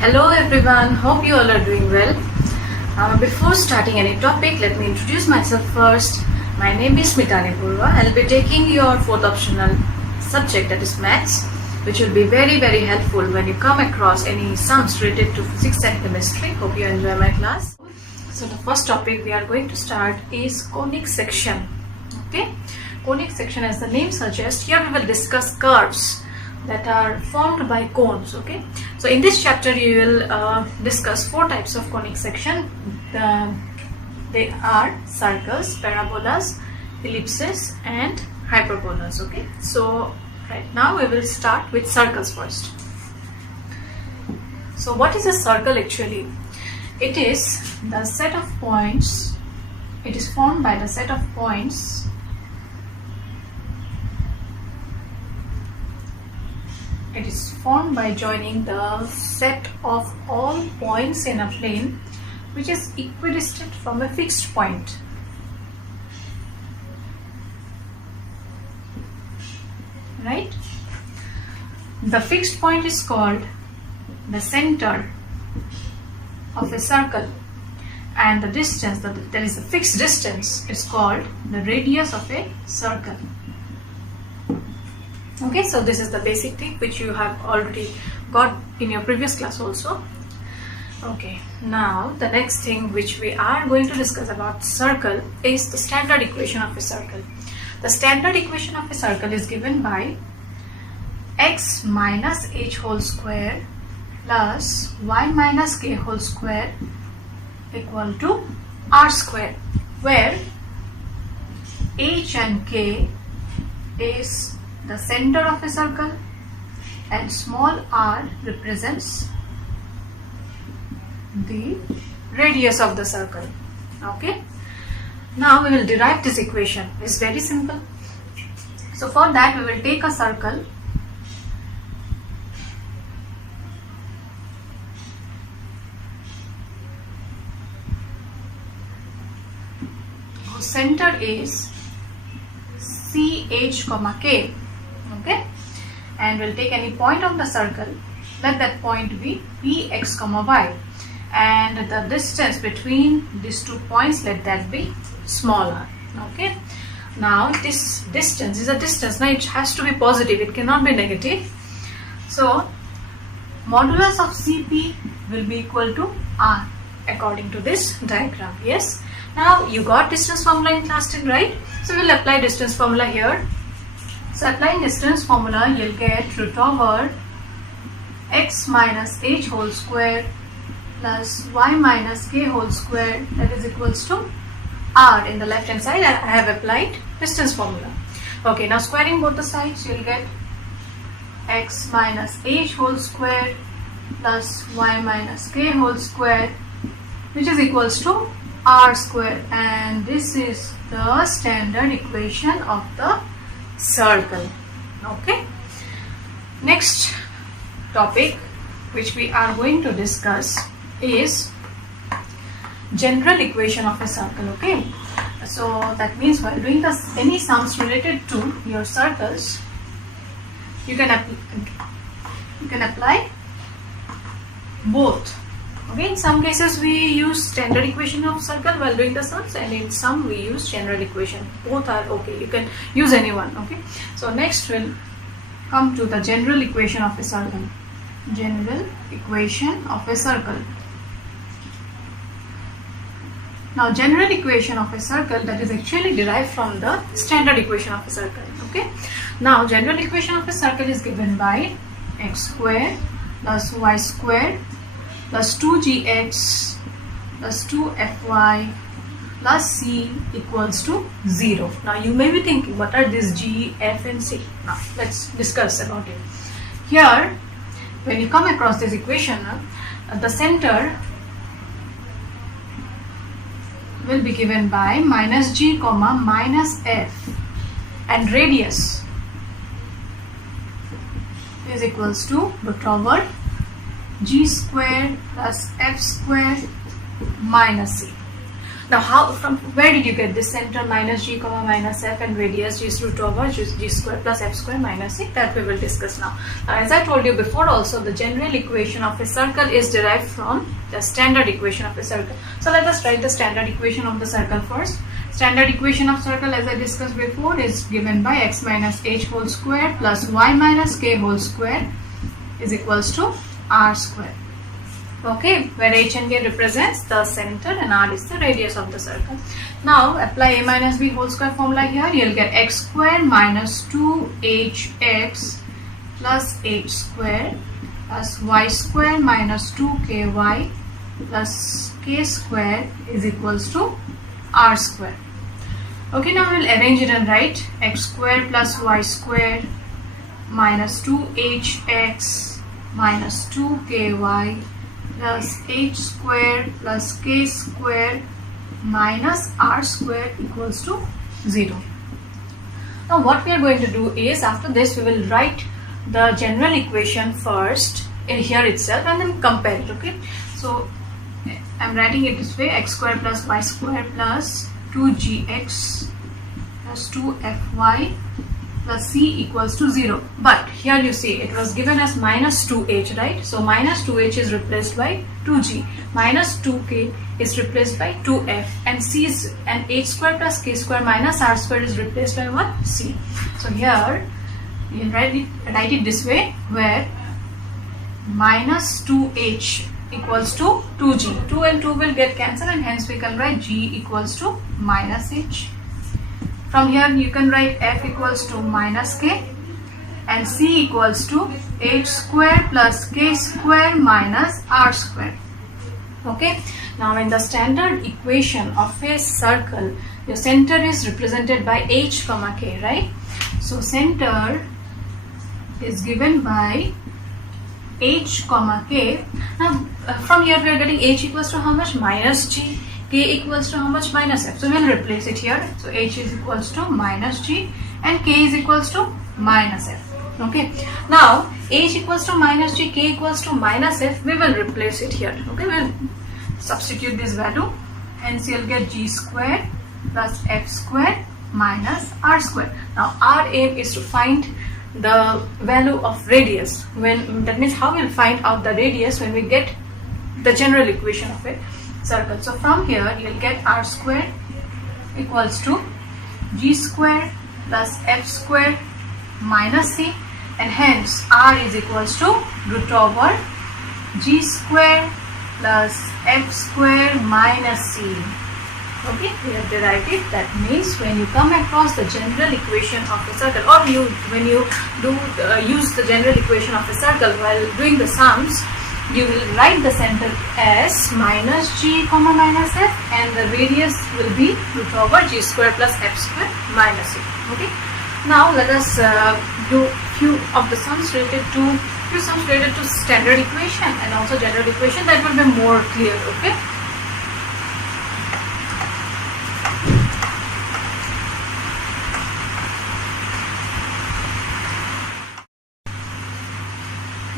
Hello everyone, hope you all are doing well. Before starting any topic, let me introduce myself first. My name is Mitani Purva. I'll be taking your fourth optional subject, that is maths, which will be very helpful when you come across any sums related to physics and chemistry. Hope you enjoy my class. So the first topic we are going to start is conic section. Okay, conic section, as the name suggests, here we will discuss curves that are formed by cones. Okay, so in this chapter you will discuss four types of conic section. They are circles, parabolas, ellipses and hyperbolas. Okay, so right now we will start with circles first. So what is a circle actually? It is the set of points, it is formed by the set of points It is formed by joining the set of all points in a plane which is equidistant from a fixed point. Right? The fixed point is called the center of a circle, and the distance, there is a fixed distance, is called the radius of a circle. Okay, so this is the basic thing which you have already got in your previous class also. Okay, now the next thing which we are going to discuss about circle is the standard equation of a circle. The standard equation of a circle is given by x minus h whole square plus y minus k whole square equal to r square, where h and k is the center of a circle and small r represents the radius of the circle. Okay, now we will derive this equation. It's very simple. So for that we will take a circle whose center is ch comma k. Okay, and we'll take any point of the circle. Let that point be px comma y, and the distance between these 2 points, let that be small r. Okay, now this distance is a distance. Now it has to be positive, it cannot be negative. So modulus of cp will be equal to r according to this diagram. Yes, now you got distance formula in class 10, right? So we'll apply distance formula here. So applying distance formula, you'll get root over x minus h whole square plus y minus k whole square, that is equals to r. In the left hand side I have applied distance formula. Okay, now squaring both the sides, you'll get x minus h whole square plus y minus k whole square, which is equals to r square, and this is the standard equation of the circle. Okay, next topic which we are going to discuss is general equation of a circle. Okay, so that means while doing any sums related to your circles, you can apply both. Okay, in some cases we use standard equation of circle while doing the sums, and in some we use general equation. Both are okay, you can use any one. Okay, so next we'll come to the general equation of a circle. General equation of a circle. Now general equation of a circle, that is actually derived from the standard equation of a circle. Okay, now general equation of a circle is given by x square plus y square plus 2gx plus 2fy plus c equals to 0. Now you may be thinking, what are these g, f and c? Now let's discuss about it. Here, when you come across this equation, the center will be given by minus g comma minus f, and radius is equals to root over g square plus f square minus c. Now from where did you get this center minus g comma minus f and radius g is root over g square plus f square minus c? That we will discuss now. As I told you before also, the general equation of a circle is derived from the standard equation of a circle. So let us write the standard equation of the circle first. Standard equation of circle, as I discussed before, is given by x minus h whole square plus y minus k whole square is equals to r square. Okay, where h and k represents the center and r is the radius of the circle. Now apply a minus b whole square formula here. You'll get x square minus 2hx plus h square plus y square minus 2ky plus k square is equals to r square. Okay, now we'll arrange it and write x square plus y square minus 2hx minus 2ky plus h square plus k square minus r square equals to 0. Now what we are going to do is, after this we will write the general equation first in here itself and then compare it. Okay, so I'm writing it this way: x square plus y square plus 2gx plus 2fy plus c equals to 0. But here you see it was given as minus 2h, right? So minus 2h is replaced by 2g, minus 2k is replaced by 2f, and c is, and h square plus k square minus r square is replaced by what? C. So here you write it this way, where minus 2h equals to 2g. 2 and 2 will get cancelled, and hence we can write g equals to minus h. From here you can write f equals to minus k and c equals to h square plus k square minus r square. Okay, now in the standard equation of a circle, your center is represented by h comma k, right? So center is given by h comma k. Now from here we are getting h equals to how much? Minus g. K equals to how much? Minus f. So we will replace it here. So h is equals to minus g and k is equals to minus f. Okay, now h equals to minus g, k equals to minus f. We will replace it here. Okay, we will substitute this value, hence you will get g square plus f square minus r square. Now our aim is to find the value of radius. When that means how we will find out the radius when we get the general equation of it circle. So from here you will get r square equals to g square plus f square minus c, and hence r is equals to root over g square plus f square minus c. Okay, we have derived it. That means when you come across the general equation of a circle, or when you do use the general equation of a circle while doing the sums, you will write the center as minus g comma minus f, and the radius will be root over g square plus f square minus c. Okay, now let us do few of the sums related to standard equation and also general equation. That will be more clear. Okay,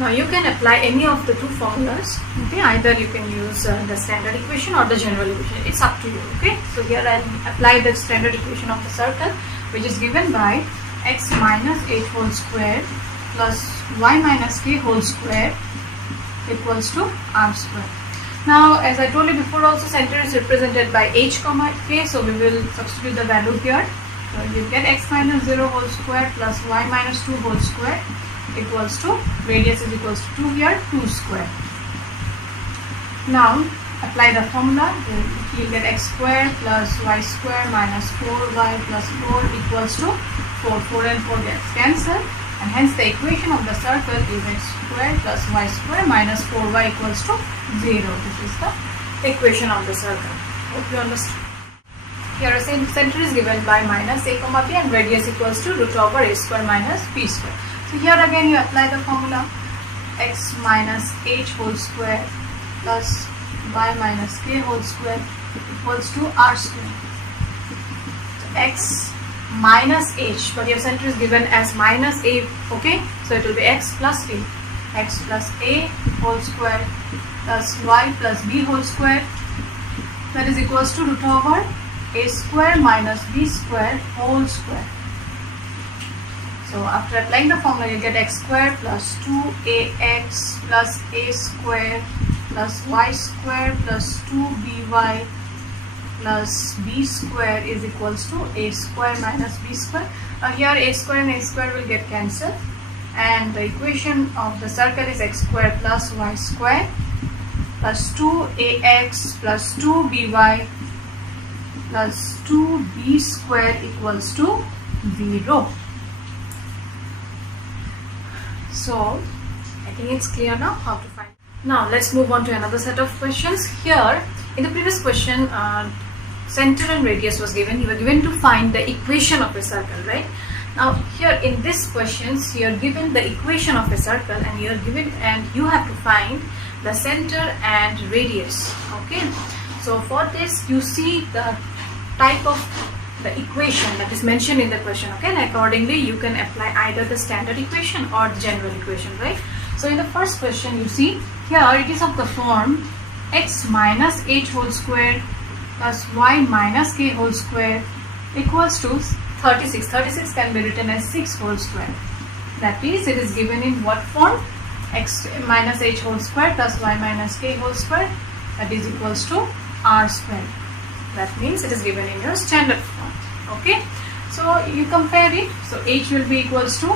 now you can apply any of the two formulas. Okay, either you can use the standard equation or the general equation. It's up to you. Okay, so here I'll apply the standard equation of the circle, which is given by x minus h whole square plus y minus k whole square equals to r square. Now as I told you before also, center is represented by h comma k, so we will substitute the value here. So you get x minus 0 whole square plus y minus 2 whole square equals to, radius is equals to 2 here, 2 square. Now apply the formula. You will get x square plus y square minus 4y plus 4 equals to 4. 4 and 4 gets cancelled, and hence the equation of the circle is x square plus y square minus 4y equals to 0. This is the equation of the circle. Hope you understand. Here a center is given by minus a comma b, and radius equals to root over a square minus b square. So here again you apply the formula x minus h whole square plus y minus k whole square equals to r square. So x minus h, but your center is given as minus a. Okay, so it will be x plus a. X plus a whole square plus y plus b whole square that is equals to root over a square minus b square whole square. So after applying the formula, you get x square plus 2ax plus a square plus y square plus 2by plus b square is equals to a square minus b square. Here a square and a square will get cancelled, and the equation of the circle is x square plus y square plus 2ax plus 2by plus 2b square equals to 0. So I think it's clear now how to find. Now let's move on to another set of questions. Here in the previous question, center and radius was given. You were given to find the equation of a circle, right? Now here in this questions, you are given the equation of a circle, and you have to find the center and radius. Okay, so for this you see the type of the equation that is mentioned in the question. Okay, and accordingly you can apply either the standard equation or the general equation, right? So in the first question, you see here it is of the form x minus h whole square plus y minus k whole square equals to 36. 36 can be written as 6 whole square. That is, it is given in what form? X minus h whole square plus y minus k whole square, that is equals to r square. That means it is given in your standard form. Okay, so you compare it. So h will be equals to,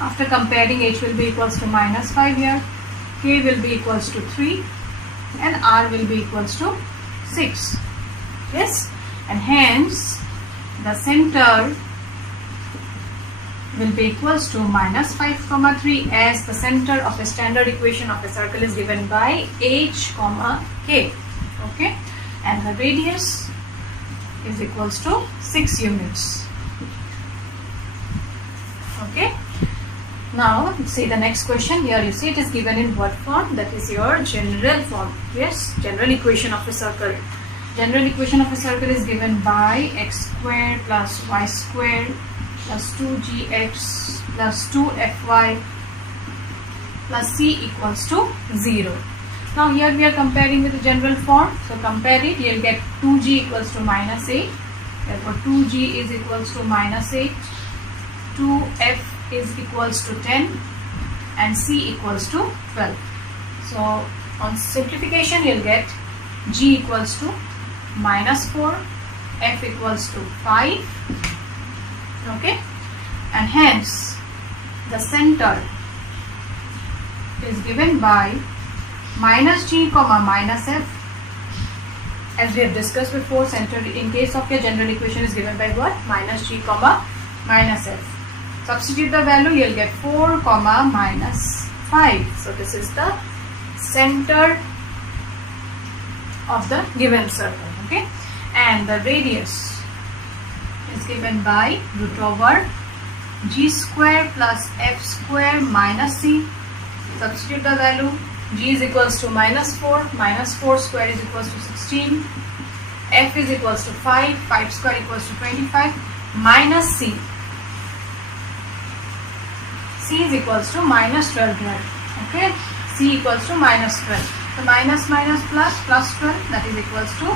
after comparing, h will be equals to minus 5 here, k will be equals to 3, and r will be equals to 6. Yes, and hence the center will be equals to minus 5 comma 3, as the center of a standard equation of a circle is given by h comma k. Okay, and the radius is equals to 6 units. Okay, now see the next question. Here you see it is given in what form? That is your general form. Yes, general equation of a circle. General equation of a circle is given by x square plus y square plus 2gx plus 2fy plus c equals to 0. Now here we are comparing with the general form. So compare it. You will get 2g equals to minus 8. Therefore 2g is equals to minus 8. 2f is equals to 10. And c equals to 12. So on simplification, you will get g equals to minus 4. F equals to 5. Okay. And hence the center is given by minus g comma minus f. As we have discussed before, center in case of your general equation is given by what? Minus g comma minus f. Substitute the value, you will get 4 comma minus 5. So this is the center of the given circle. Okay, and the radius is given by root over g square plus f square minus c. Substitute the value. G is equals to minus 4. Minus 4 square is equals to 16. F is equals to 5. 5 square equals to 25. Minus C. C is equals to minus 12 here. Okay. C equals to minus 12. So minus minus plus 12, that is equals to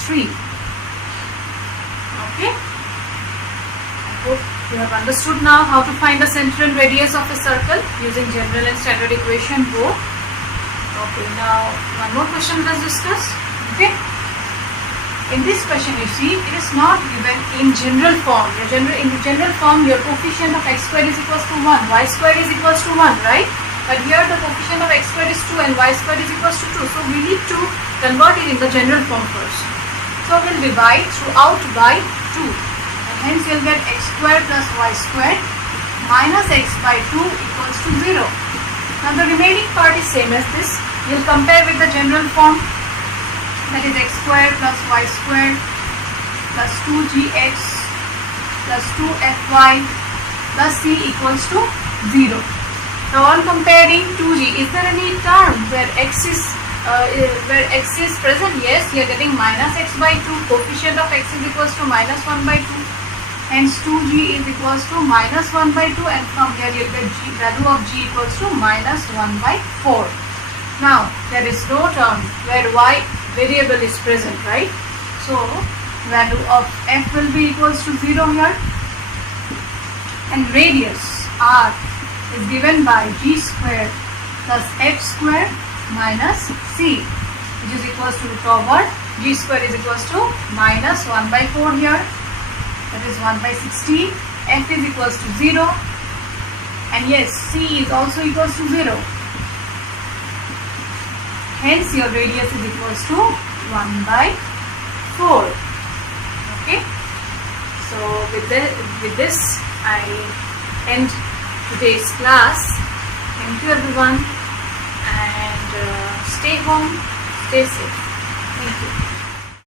53. Okay. I hope you have understood now how to find the center and radius of a circle using general and standard equation both. Okay, now one more question let us discuss. Okay. In this question, you see it is not given in general form. In the general form, your coefficient of x squared is equals to 1, y squared is equals to 1, right? But here the coefficient of x squared is 2 and y squared is equals to 2. So we need to convert it in the general form first. So we will divide throughout by 2. And hence you will get x squared plus y squared minus x by 2 equals to 0. Now the remaining part is same as this. You will compare with the general form. That is x square plus y square plus 2gx plus 2fy plus c equals to 0. Now on comparing 2g, is there any term where x is present? Yes, you are getting minus x by 2. Coefficient of x is equals to minus 1 by 2. Hence 2g is equals to minus 1 by 2, and from here you will get value of g equals to minus 1 by 4. Now there is no term where y variable is present, right? So value of f will be equals to 0 here, and radius r is given by g square plus f square minus c, which is equals to root over g square is equals to minus 1 by 4 here, that is 1 by 16. F is equals to 0, and yes, c is also equals to 0. Hence your radius is equals to 1 by 4. Okay. So with this I end today's class. Thank you everyone, and stay home, stay safe. Thank you.